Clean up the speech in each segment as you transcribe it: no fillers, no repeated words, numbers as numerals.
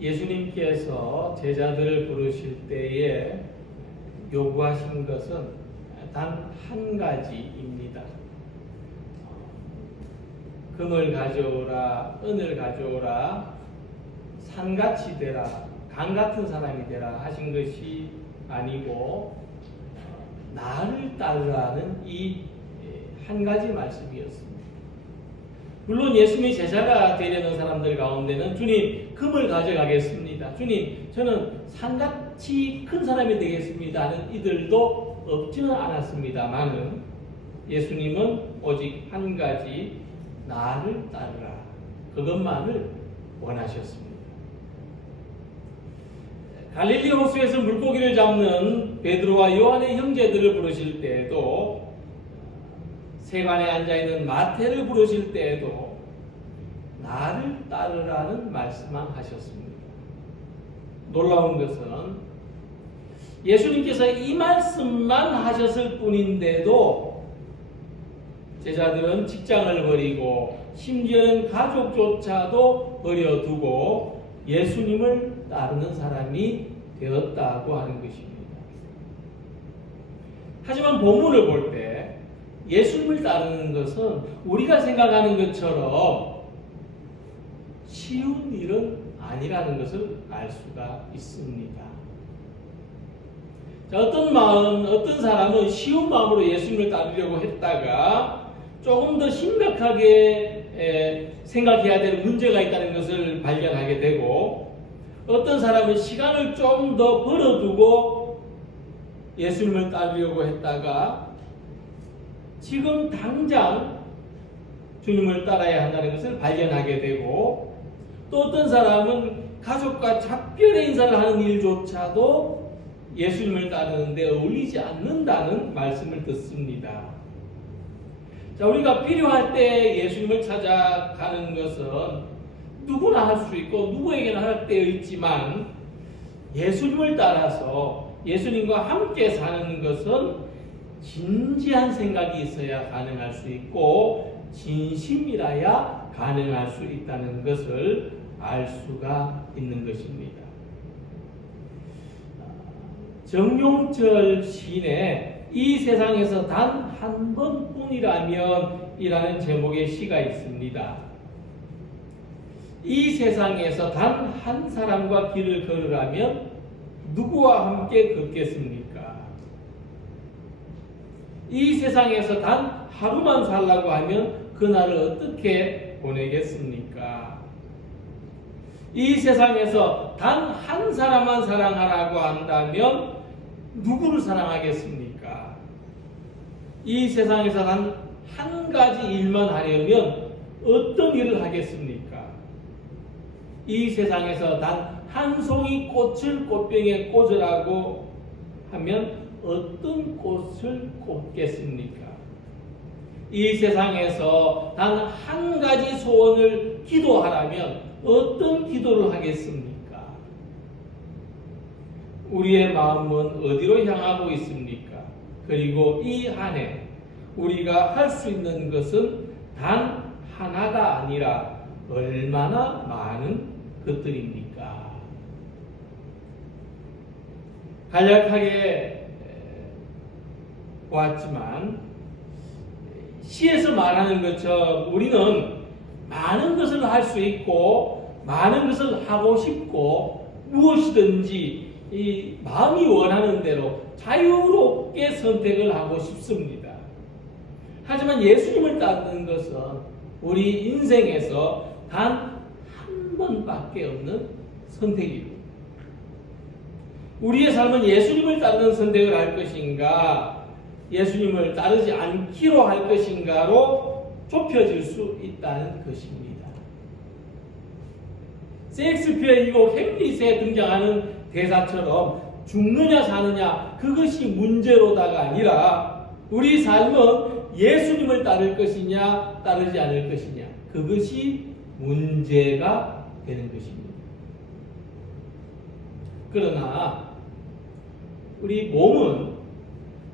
예수님께서 제자들을 부르실 때에 요구하신 것은 단 한 가지입니다. 금을 가져오라, 은을 가져오라, 산같이 되라, 강 같은 사람이 되라 하신 것이 아니고 나를 따르라는 이 한 가지 말씀이었습니다. 물론 예수님이 제자가 되려는 사람들 가운데는 주님 금을 가져가겠습니다, 주님 저는 산같이 큰 사람이 되겠습니다 하는 이들도 없지는 않았습니다만은 예수님은 오직 한 가지 나를 따르라, 그것만을 원하셨습니다. 갈릴리 호수에서 물고기를 잡는 베드로와 요한의 형제들을 부르실 때에도, 세관에 앉아있는 마태를 부르실 때에도 나를 따르라는 말씀만 하셨습니다. 놀라운 것은 예수님께서 이 말씀만 하셨을 뿐인데도 제자들은 직장을 버리고 심지어는 가족조차도 버려두고 예수님을 따르는 사람이 되었다고 하는 것입니다. 하지만 본문을 볼 때 예수님을 따르는 것은 우리가 생각하는 것처럼 쉬운 일은 아니라는 것을 알 수가 있습니다. 자, 어떤 사람은 쉬운 마음으로 예수님을 따르려고 했다가 조금 더 심각하게 생각해야 될 문제가 있다는 것을 발견하게 되고, 어떤 사람은 시간을 좀 더 벌어두고 예수님을 따르려고 했다가 지금 당장 주님을 따라야 한다는 것을 발견하게 되고, 또 어떤 사람은 가족과 작별의 인사를 하는 일조차도 예수님을 따르는데 어울리지 않는다는 말씀을 듣습니다. 자, 우리가 필요할 때 예수님을 찾아가는 것은 누구나 할 수 있고 누구에게나 할 때에 있지만, 예수님을 따라서 예수님과 함께 사는 것은 진지한 생각이 있어야 가능할 수 있고 진심이라야 가능할 수 있다는 것을 알 수가 있는 것입니다. 정용철 시인의 이 세상에서 단 한 번뿐이라면 이라는 제목의 시가 있습니다. 이 세상에서 단 한 사람과 길을 걸으라면 누구와 함께 걷겠습니까? 이 세상에서 단 하루만 살라고 하면 그날을 어떻게 보내겠습니까? 이 세상에서 단 한 사람만 사랑하라고 한다면 누구를 사랑하겠습니까? 이 세상에서 단 한 가지 일만 하려면 어떤 일을 하겠습니까? 이 세상에서 단 한 송이 꽃을 꽃병에 꽂으라고 하면 어떤 꽃을 꽂겠습니까? 이 세상에서 단 한 가지 소원을 기도하라면 어떤 기도를 하겠습니까? 우리의 마음은 어디로 향하고 있습니까? 그리고 이 한 해 우리가 할 수 있는 것은 단 하나가 아니라 얼마나 많은 것들입니까? 간략하게 보았지만 시에서 말하는 것처럼 우리는 많은 것을 할 수 있고 많은 것을 하고 싶고 무엇이든지 이 마음이 원하는 대로 자유롭게 선택을 하고 싶습니다. 하지만 예수님을 따르는 것은 우리 인생에서 단 한 번밖에 없는 선택입니다. 우리의 삶은 예수님을 따르는 선택을 할 것인가, 예수님을 따르지 않기로 할 것인가로 좁혀질 수 있다는 것입니다. 셰익스피어의 이 곡 햄릿에 등장하는 대사처럼 죽느냐 사느냐 그것이 문제로다가 아니라 우리 삶은 예수님을 따를 것이냐 따르지 않을 것이냐 그것이 문제가 되는 것입니다. 그러나 우리 몸은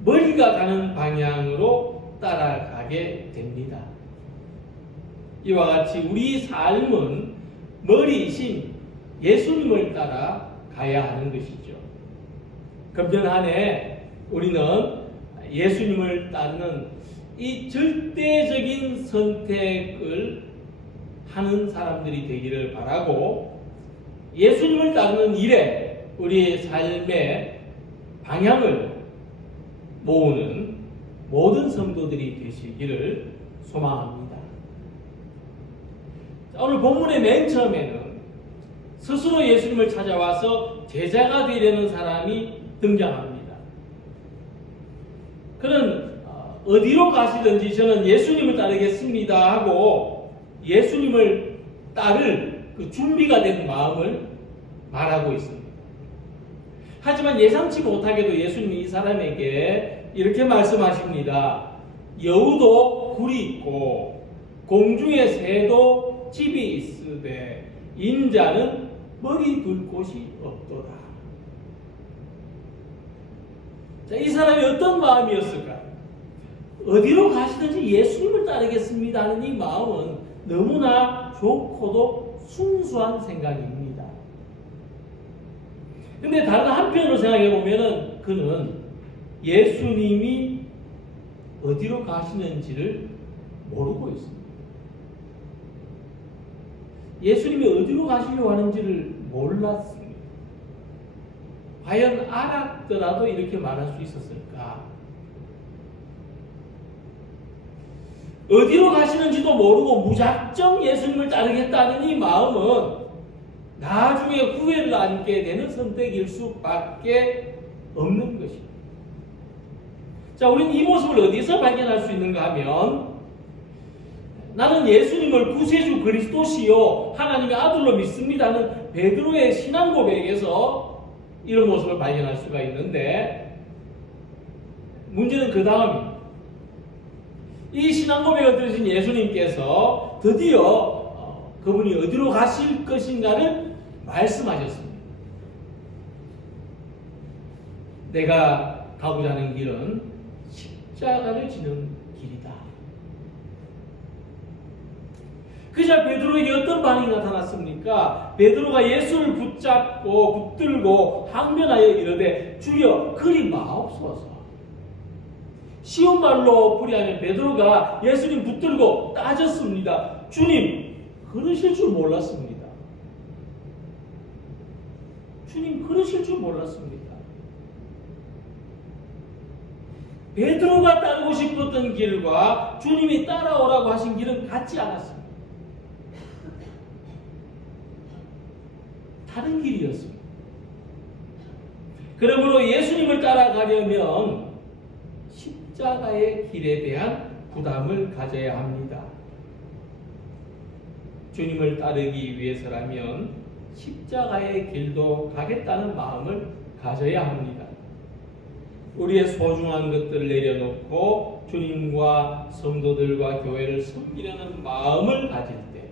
머리가 가는 방향으로 따라가게 됩니다. 이와 같이 우리 삶은 머리이신 예수님을 따라 가야 하는 것이죠. 금년 한 해 우리는 예수님을 따르는 이 절대적인 선택을 하는 사람들이 되기를 바라고, 예수님을 따르는 일에 우리의 삶의 방향을 모으는 모든 성도들이 되시기를 소망합니다. 오늘 본문의 맨 처음에는 스스로 예수님을 찾아와서 제자가 되려는 사람이 등장합니다. 그는 어디로 가시든지 저는 예수님을 따르겠습니다 하고 예수님을 따를 그 준비가 된 마음을 말하고 있습니다. 하지만 예상치 못하게도 예수님이 이 사람에게 이렇게 말씀하십니다. 여우도 굴이 있고 공중의 새도 집이 있으되 인자는 먹이 둘 곳이 없도다. 자, 이 사람이 어떤 마음이었을까? 어디로 가시든지 예수님을 따르겠습니다 하는 이 마음은 너무나 좋고도 순수한 생각입니다. 근데 다른 한편으로 생각해 보면은 그는 예수님이 어디로 가시는지를 모르고 있습니다. 예수님이 어디로 가시려고 하는지를 몰랐습니다. 과연 알았더라도 이렇게 말할 수 있었을까? 어디로 가시는지도 모르고 무작정 예수님을 따르겠다는 이 마음은 나중에 후회를 안게 되는 선택일 수밖에 없는 것입니다. 자, 우리는 이 모습을 어디서 발견할 수 있는가 하면, 나는 예수님을 구세주 그리스도시요 하나님의 아들로 믿습니다는 베드로의 신앙 고백에서 이런 모습을 발견할 수가 있는데, 문제는 그 다음입니다. 이 신앙 고백을 들으신 예수님께서 드디어 그분이 어디로 가실 것인가를 말씀하셨습니다. 내가 가고자 하는 길은 십자가를 지는 길이다. 그자 베드로에게 어떤 반응이 나타났습니까? 베드로가 예수를 붙들고 항변하여 이르되 주여 그리 마옵소서. 쉬운 말로 풀이하면 베드로가 예수님 붙들고 따졌습니다. 주님, 그러실 줄 몰랐습니다. 주님, 그러실 줄 몰랐습니다. 베드로가 따르고 싶었던 길과 주님이 따라오라고 하신 길은 같지 않았습니다. 다른 길이었습니다. 그러므로 예수님을 따라가려면 십자가의 길에 대한 부담을 가져야 합니다. 주님을 따르기 위해서라면 십자가의 길도 가겠다는 마음을 가져야 합니다. 우리의 소중한 것들을 내려놓고 주님과 성도들과 교회를 섬기려는 마음을 가질 때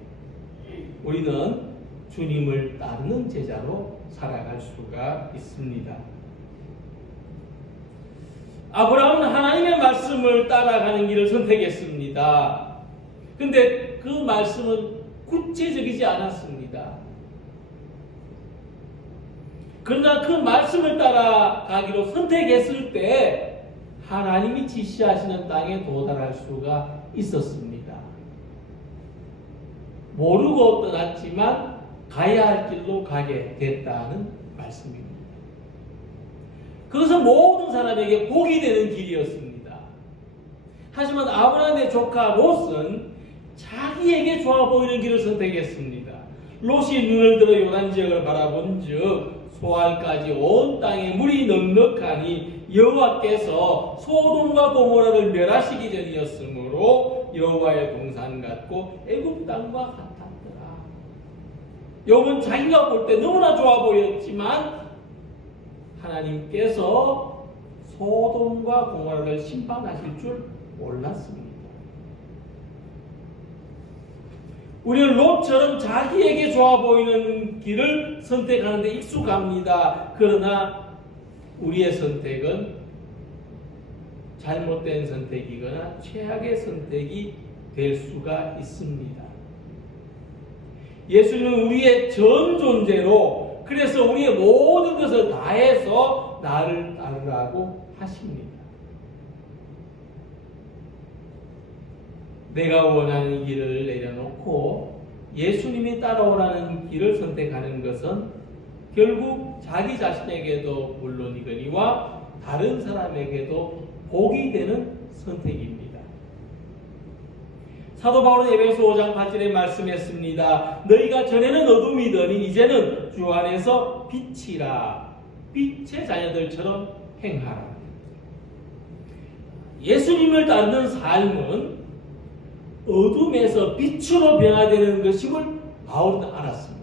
우리는 주님을 따르는 제자로 살아갈 수가 있습니다. 아브라함은 하나님의 말씀을 따라가는 길을 선택했습니다. 근데 그 말씀은 구체적이지 않았습니다. 그러나 그 말씀을 따라가기로 선택했을 때 하나님이 지시하시는 땅에 도달할 수가 있었습니다. 모르고 떠났지만 가야 할 길로 가게 됐다는 말씀입니다. 그것은 모든 사람에게 복이 되는 길이었습니다. 하지만 아브라함의 조카 롯은 자기에게 좋아 보이는 길을 선택했습니다. 롯이 눈을 들어 요단 지역을 바라본 즉 소알까지 온 땅에 물이 넉넉하니 여호와께서 소돔과 고모라를 멸하시기 전이었으므로 여호와의 동산 같고 애굽 땅과 같았더라. 욥은 자기가 볼 때 너무나 좋아 보였지만 하나님께서 소돔과 고모라를 심판하실 줄 몰랐습니다. 우리는 롯처럼 자기에게 좋아 보이는 길을 선택하는 데 익숙합니다. 그러나 우리의 선택은 잘못된 선택이거나 최악의 선택이 될 수가 있습니다. 예수님은 우리의 전 존재로, 그래서 우리의 모든 것을 다해서 나를 따르라고 하십니다. 내가 원하는 길을 내려놓고 예수님이 따라오라는 길을 선택하는 것은 결국 자기 자신에게도 물론이거니와 다른 사람에게도 복이 되는 선택입니다. 사도 바울은 에베소 5장 8절에 말씀했습니다. 너희가 전에는 어둠이더니 이제는 주 안에서 빛이라. 빛의 자녀들처럼 행하라. 예수님을 따르는 삶은 어둠에서 빛으로 변화되는 것임을 바울은 알았습니다.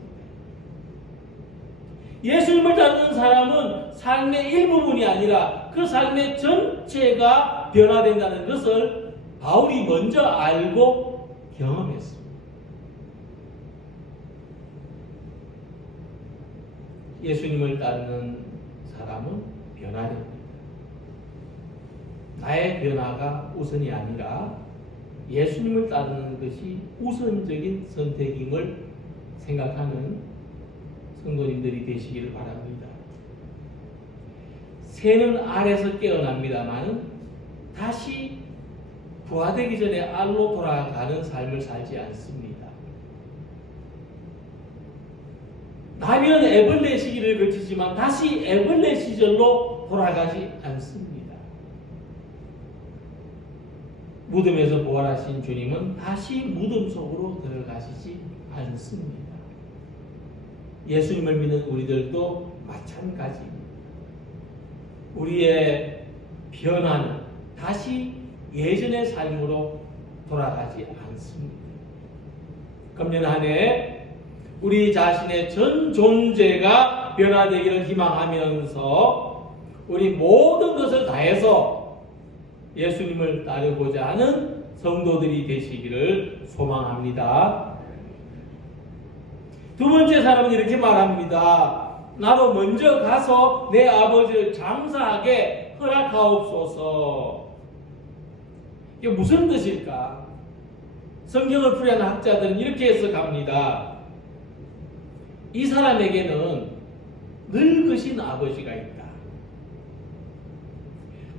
예수님을 따르는 사람은 삶의 일부분이 아니라 그 삶의 전체가 변화된다는 것을 바울이 먼저 알고 경험했습니다. 예수님을 따르는 사람은 변화됩니다. 나의 변화가 우선이 아니라 예수님을 따르는 것이 우선적인 선택임을 생각하는 성도님들이 되시기를 바랍니다. 새는 알에서 깨어납니다만 다시 부화되기 전에 알로 돌아가는 삶을 살지 않습니다. 나면 애벌레 시기를 거치지만 다시 애벌레 시절로 돌아가지 않습니다. 무덤에서 부활하신 주님은 다시 무덤 속으로 들어가시지 않습니다. 예수님을 믿는 우리들도 마찬가지입니다. 우리의 변화는 다시 예전의 삶으로 돌아가지 않습니다. 금년 한 해 우리 자신의 전 존재가 변화되기를 희망하면서 우리 모든 것을 다해서 예수님을 따르고자 하는 성도들이 되시기를 소망합니다. 두 번째 사람은 이렇게 말합니다. 나로 먼저 가서 내 아버지를 장사하게 허락하옵소서. 이게 무슨 뜻일까? 성경을 풀이하는 학자들은 이렇게 해석합니다. 이 사람에게는 늙으신 아버지가 있다.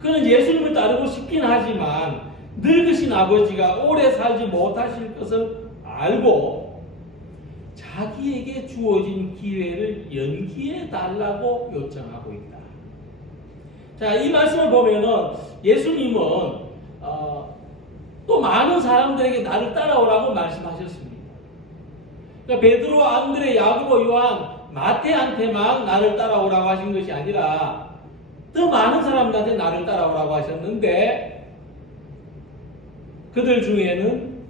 그는 예수님을 따르고 싶긴 하지만 늙으신 아버지가 오래 살지 못하실 것을 알고 자기에게 주어진 기회를 연기해 달라고 요청하고 있다. 자, 이 말씀을 보면은 예수님은 또 많은 사람들에게 나를 따라오라고 말씀하셨습니다. 그러니까 베드로, 안드레, 야고보, 요한, 마태한테만 나를 따라오라고 하신 것이 아니라 더 많은 사람들한테 나를 따라오라고 하셨는데 그들 중에는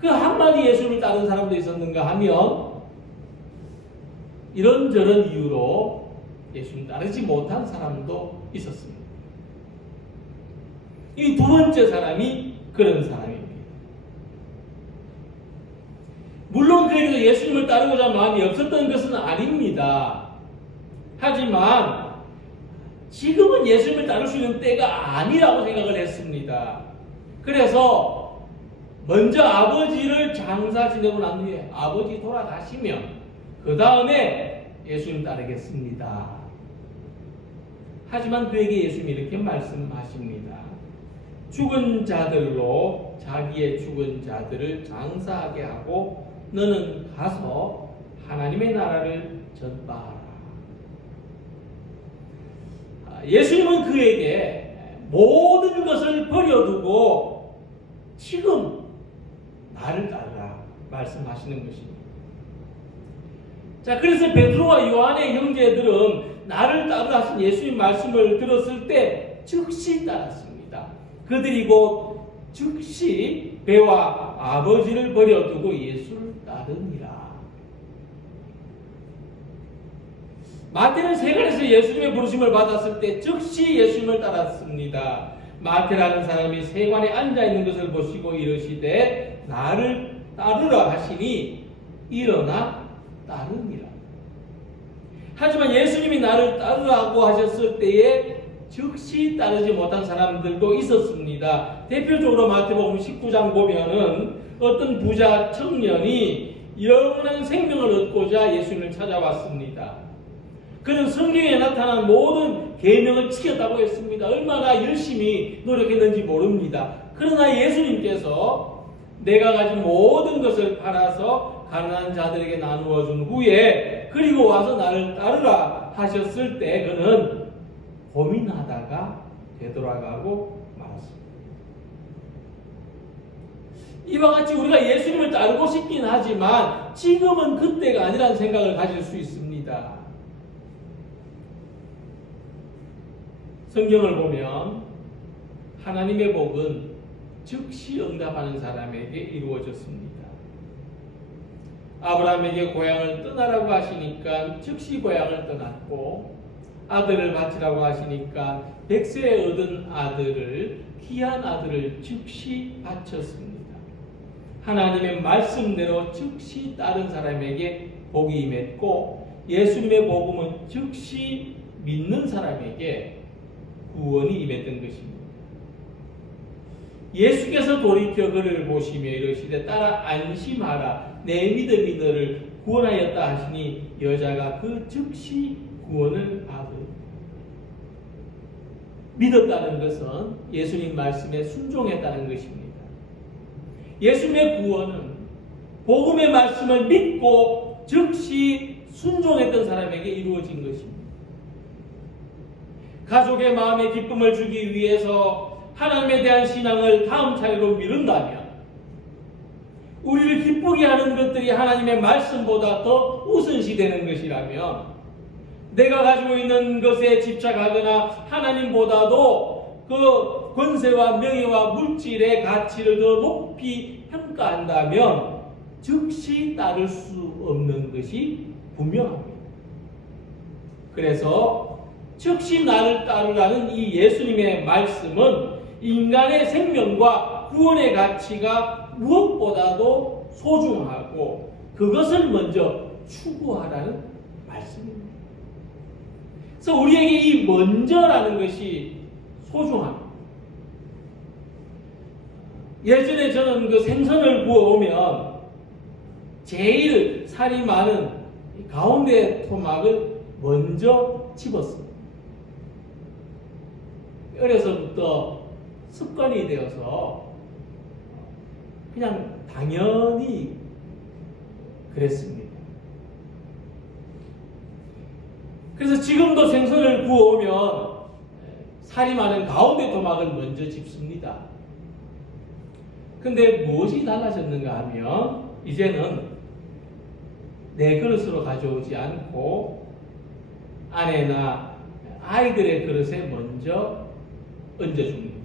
그 한마디 예수를 따른 사람도 있었는가 하면 이런저런 이유로 예수를 따르지 못한 사람도 있었습니다. 이 두 번째 사람이 그런 사람입니다. 물론 그에게도 예수님을 따르고자 마음이 없었던 것은 아닙니다. 하지만 지금은 예수님을 따를 수 있는 때가 아니라고 생각을 했습니다. 그래서 먼저 아버지를 장사 지내고 난 후에 아버지 돌아가시면 그 다음에 예수님 따르겠습니다. 하지만 그에게 예수님이 이렇게 말씀하십니다. 죽은 자들로 자기의 죽은 자들을 장사하게 하고 너는 가서 하나님의 나라를 전파하라. 예수님은 그에게 모든 것을 버려두고 지금 나를 따르라 말씀하시는 것입니다. 자, 그래서 베드로와 요한의 형제들은 나를 따르라 하신 예수님 말씀을 들었을 때 즉시 따랐습니다. 그들이 곧 즉시 배와 아버지를 버려두고 예수를 따르니라. 마태는 세간에서 예수님의 부르심을 받았을 때 즉시 예수님을 따랐습니다. 마태라는 사람이 세관에 앉아있는 것을 보시고 이르시되 나를 따르라 하시니 일어나 따르니라. 하지만 예수님이 나를 따르라고 하셨을 때에 즉시 따르지 못한 사람들도 있었습니다. 대표적으로 마태복음 19장 보면은 어떤 부자 청년이 영원한 생명을 얻고자 예수님을 찾아왔습니다. 그는 성경에 나타난 모든 계명을 지켰다고 했습니다. 얼마나 열심히 노력했는지 모릅니다. 그러나 예수님께서 내가 가진 모든 것을 팔아서 가난한 자들에게 나누어 준 후에 그리고 와서 나를 따르라 하셨을 때 그는 고민하다가 되돌아가고 말았습니다. 이와 같이 우리가 예수님을 따르고 싶긴 하지만 지금은 그때가 아니라는 생각을 가질 수 있습니다. 성경을 보면 하나님의 복은 즉시 응답하는 사람에게 이루어졌습니다. 아브라함에게 고향을 떠나라고 하시니까 즉시 고향을 떠났고, 아들을 바치라고 하시니까 100세에 얻은 아들을, 귀한 아들을 즉시 바쳤습니다. 하나님의 말씀대로 즉시 따른 사람에게 복이 임했고, 예수님의 복음은 즉시 믿는 사람에게 구원이 임했던 것입니다. 예수께서 돌이켜 그를 보시며 이르시되 따라 안심하라, 내 믿음이 너를 구원하였다 하시니 여자가 그 즉시 구원을 받으니. 믿었다는 것은 예수님 말씀에 순종했다는 것입니다. 예수님의 구원은 복음의 말씀을 믿고 즉시 순종했던 사람에게 이루어진 것입니다. 가족의 마음에 기쁨을 주기 위해서 하나님에 대한 신앙을 다음 차례로 미룬다면, 우리를 기쁘게 하는 것들이 하나님의 말씀보다 더 우선시되는 것이라면, 내가 가지고 있는 것에 집착하거나 하나님보다도 그 권세와 명예와 물질의 가치를 더 높이 평가한다면 즉시 따를 수 없는 것이 분명합니다. 그래서 즉시 나를 따르라는 이 예수님의 말씀은 인간의 생명과 구원의 가치가 무엇보다도 소중하고 그것을 먼저 추구하라는 말씀입니다. 그래서 우리에게 이 먼저라는 것이 소중합니다. 예전에 저는 그 생선을 구워오면 제일 살이 많은 가운데 토막을 먼저 집었습니다. 어려서부터 습관이 되어서 그냥 당연히 그랬습니다. 그래서 지금도 생선을 구워오면 살이 많은 가운데 토막을 먼저 집습니다. 근데 무엇이 달라졌는가 하면 이제는 내 그릇으로 가져오지 않고 아내나 아이들의 그릇에 먼저 얹어줍니다.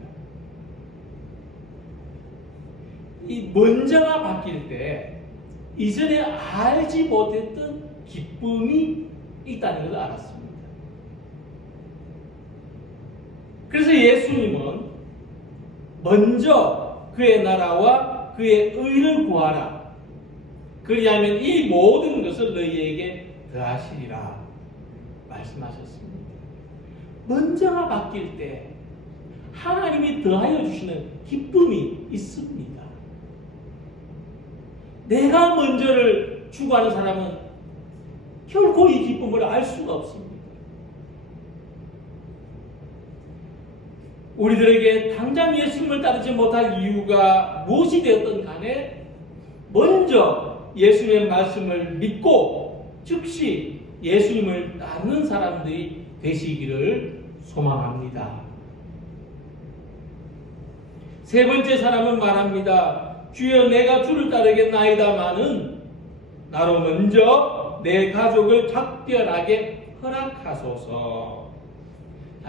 이 먼저가 바뀔 때 이전에 알지 못했던 기쁨이 있다는 것을 알았습니다. 그래서 예수님은 먼저 그의 나라와 그의 의를 구하라. 그리하면 이 모든 것을 너희에게 더하시리라 말씀하셨습니다. 먼저가 바뀔 때 하나님이 더하여 주시는 기쁨이 있습니다. 내가 먼저를 추구하는 사람은 결코 이 기쁨을 알 수가 없습니다. 우리들에게 당장 예수님을 따르지 못할 이유가 무엇이 되었든 간에 먼저 예수님의 말씀을 믿고 즉시 예수님을 따르는 사람들이 되시기를 소망합니다. 세 번째 사람은 말합니다. 주여 내가 주를 따르겠나이다마는 나로 먼저 내 가족을 작별하게 허락하소서.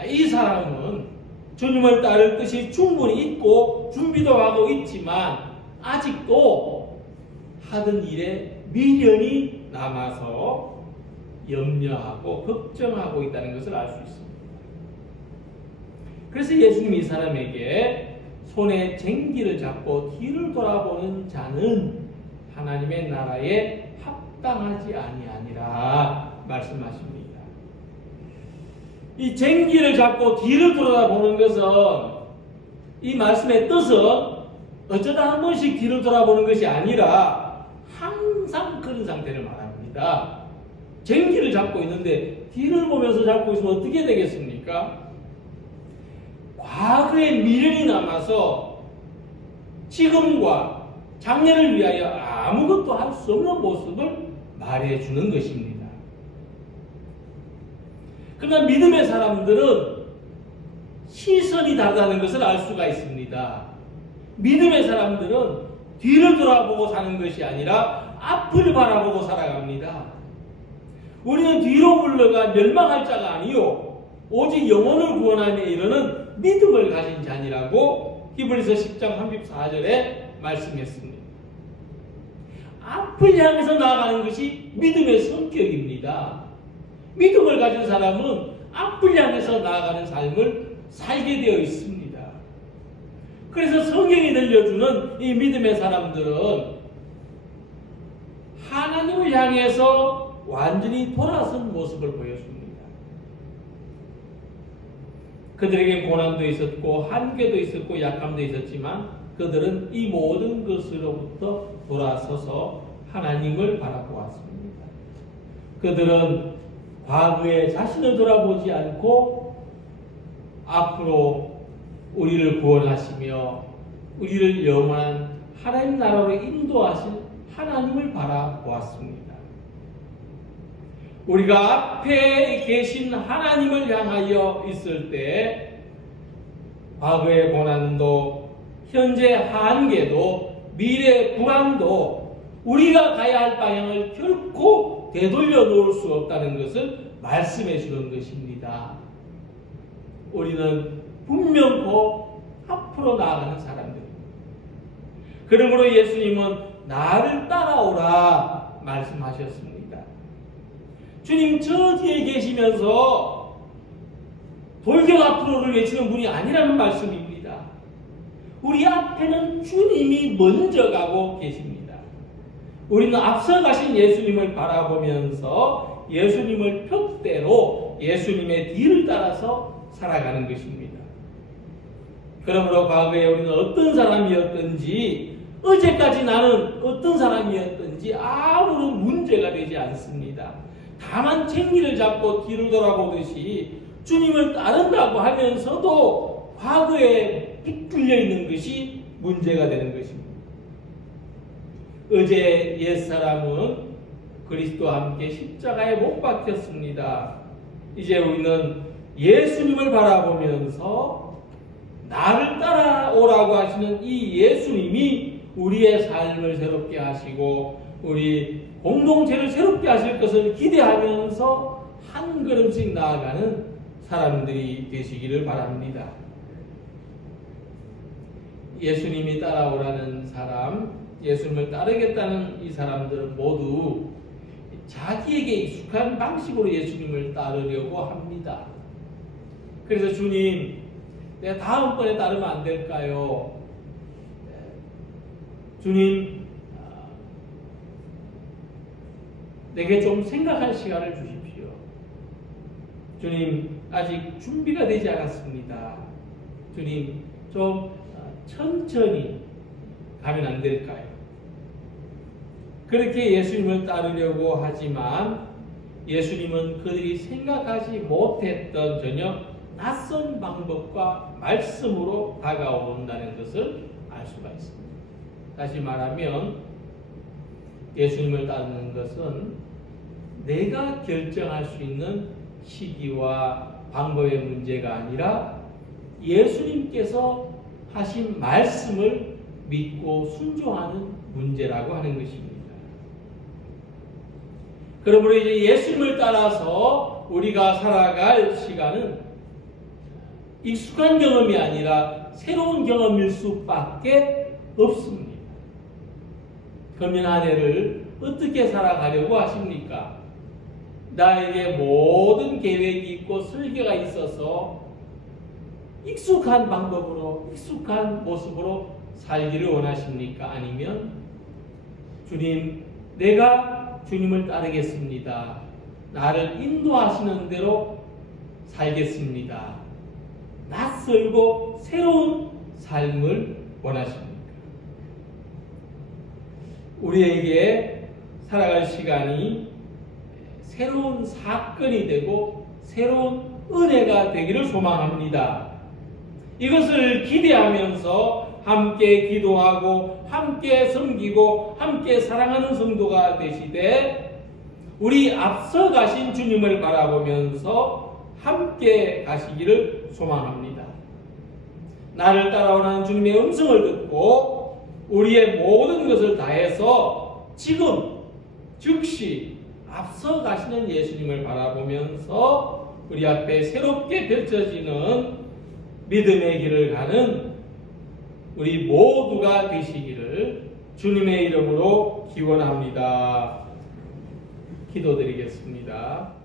이 사람은 주님을 따를 뜻이 충분히 있고 준비도 하고 있지만 아직도 하던 일에 미련이 남아서 염려하고 걱정하고 있다는 것을 알 수 있습니다. 그래서 예수님이 이 사람에게 손에 쟁기를 잡고 뒤를 돌아보는 자는 하나님의 나라에 합당하지 아니하니라 말씀하십니다. 이 쟁기를 잡고 뒤를 돌아보는 것은 이 말씀의 뜻은 어쩌다 한 번씩 뒤를 돌아보는 것이 아니라 항상 그런 상태를 말합니다. 쟁기를 잡고 있는데 뒤를 보면서 잡고 있으면 어떻게 되겠습니까? 과거의 미련이 남아서 지금과 장래를 위하여 아무것도 할 수 없는 모습을 말해주는 것입니다. 그러나 믿음의 사람들은 시선이 다르다는 것을 알 수가 있습니다. 믿음의 사람들은 뒤를 돌아보고 사는 것이 아니라 앞을 바라보고 살아갑니다. 우리는 뒤로 물러가 멸망할 자가 아니요 오직 영혼을 구원하며 이르는 믿음을 가진 자니라고 히브리서 10장 34절에 말씀했습니다. 앞을 향해서 나아가는 것이 믿음의 성격입니다. 믿음을 가진 사람은 앞을 향해서 나아가는 삶을 살게 되어 있습니다. 그래서 성경이 들려주는 이 믿음의 사람들은 하나님을 향해서 완전히 돌아선 모습을 보여줍니다. 그들에게 고난도 있었고 한계도 있었고 약함도 있었지만 그들은 이 모든 것으로부터 돌아서서 하나님을 바라보았습니다. 그들은 과거에 자신을 돌아보지 않고 앞으로 우리를 구원하시며 우리를 영원한 하나님 나라로 인도하실 하나님을 바라보았습니다. 우리가 앞에 계신 하나님을 향하여 있을 때 과거의 고난도 현재 한계도 미래 불안도 우리가 가야 할 방향을 결코 되돌려 놓을 수 없다는 것을 말씀해 주는 것입니다. 우리는 분명코 앞으로 나아가는 사람들입니다. 그러므로 예수님은 나를 따라오라 말씀하셨습니다. 주님 저 뒤에 계시면서 돌격 앞으로를 외치는 분이 아니라는 말씀입니다. 우리 앞에는 주님이 먼저 가고 계십니다. 우리는 앞서 가신 예수님을 바라보면서 예수님을 표대로 예수님의 뒤를 따라서 살아가는 것입니다. 그러므로 과거에 우리는 어떤 사람이었든지 어제까지 나는 어떤 사람이었든지 아무런 문제가 되지 않습니다. 다만 쟁기를 잡고 뒤를 돌아보듯이 주님을 따른다고 하면서도 과거에 빗뚫려 있는 것이 문제가 되는 것입니다. 어제 옛사람은 그리스도와 함께 십자가에 못 박혔습니다. 이제 우리는 예수님을 바라보면서 나를 따라오라고 하시는 이 예수님이 우리의 삶을 새롭게 하시고 우리 공동체를 새롭게 하실 것을 기대하면서 한 걸음씩 나아가는 사람들이 되시기를 바랍니다. 예수님이 따라오라는 사람, 예수님을 따르겠다는 이 사람들은 모두 자기에게 익숙한 방식으로 예수님을 따르려고 합니다. 그래서 주님, 내가 다음번에 따르면 안 될까요? 주님, 내게 좀 생각할 시간을 주십시오. 주님, 아직 준비가 되지 않았습니다. 주님, 좀 천천히 가면 안 될까요? 그렇게 예수님을 따르려고 하지만 예수님은 그들이 생각하지 못했던 전혀 낯선 방법과 말씀으로 다가온다는 것을 알 수가 있습니다. 다시 말하면 예수님을 따르는 것은 내가 결정할 수 있는 시기와 방법의 문제가 아니라 예수님께서 하신 말씀을 믿고 순종하는 문제라고 하는 것입니다. 그러므로 이제 예수님을 따라서 우리가 살아갈 시간은 익숙한 경험이 아니라 새로운 경험일 수밖에 없습니다. 금년 한 해를 어떻게 살아가려고 하십니까? 나에게 모든 계획이 있고 설계가 있어서 익숙한 방법으로 익숙한 모습으로 살기를 원하십니까? 아니면 주님, 내가 주님을 따르겠습니다. 나를 인도하시는 대로 살겠습니다. 낯설고 새로운 삶을 원하십니까? 우리에게 살아갈 시간이 새로운 사건이 되고 새로운 은혜가 되기를 소망합니다. 이것을 기대하면서 함께 기도하고 함께 섬기고 함께 사랑하는 성도가 되시되 우리 앞서 가신 주님을 바라보면서 함께 가시기를 소망합니다. 나를 따라오는 주님의 음성을 듣고 우리의 모든 것을 다해서 지금 즉시 앞서 가시는 예수님을 바라보면서 우리 앞에 새롭게 펼쳐지는 믿음의 길을 가는 우리 모두가 되시기를 주님의 이름으로 기원합니다. 기도드리겠습니다.